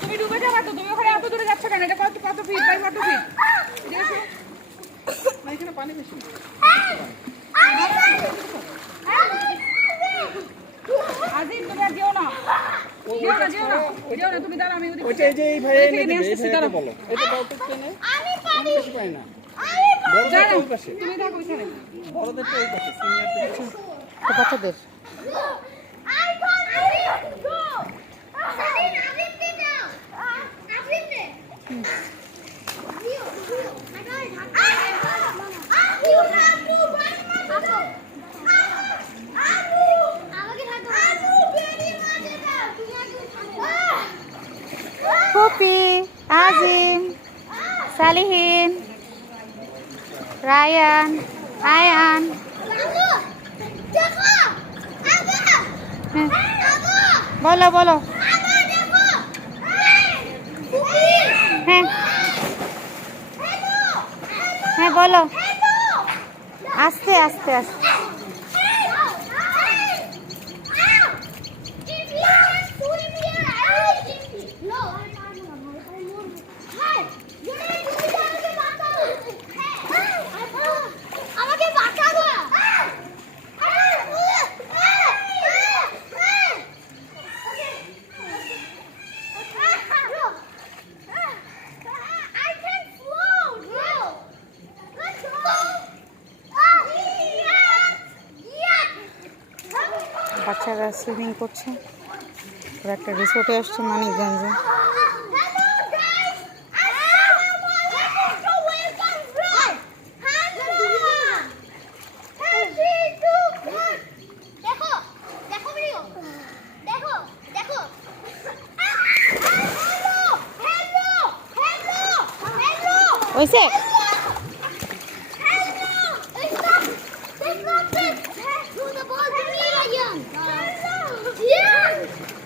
তুমি ডুবে যাবে তো, তুমি ওখানে এত দূরে যাচ্ছ কেন? এটা কত কত ফিট বাই কত ফিট? এখানে পানি বেশি। আজিম তুমি আর যেও না, যেও না, যেও না, যেও না, তুমি দাঁড়াও, আমি ওদিকে ওইটা এই যে এই ভাই এনে দিবে, এই ভাইকে বলো এটা দাও তো টেনে। আমি বেশি পাই না, বড়দের ওই পাশে, তুমি থাকো ওইখানে, বড়দের তো ওই পাশে, সিনিয়রদের তো বাচ্চাদের Pupi, Azim, Salihin, Ryan, Ayan. বলো বলো। হ্যাঁ হ্যাঁ বলো, আস্তে আস্তে আস্তে। বাচ্চারা সুইমিং করছে, ওরা একটা রিসোর্টে আসছে মানিকগঞ্জে। ওইসে Yeah!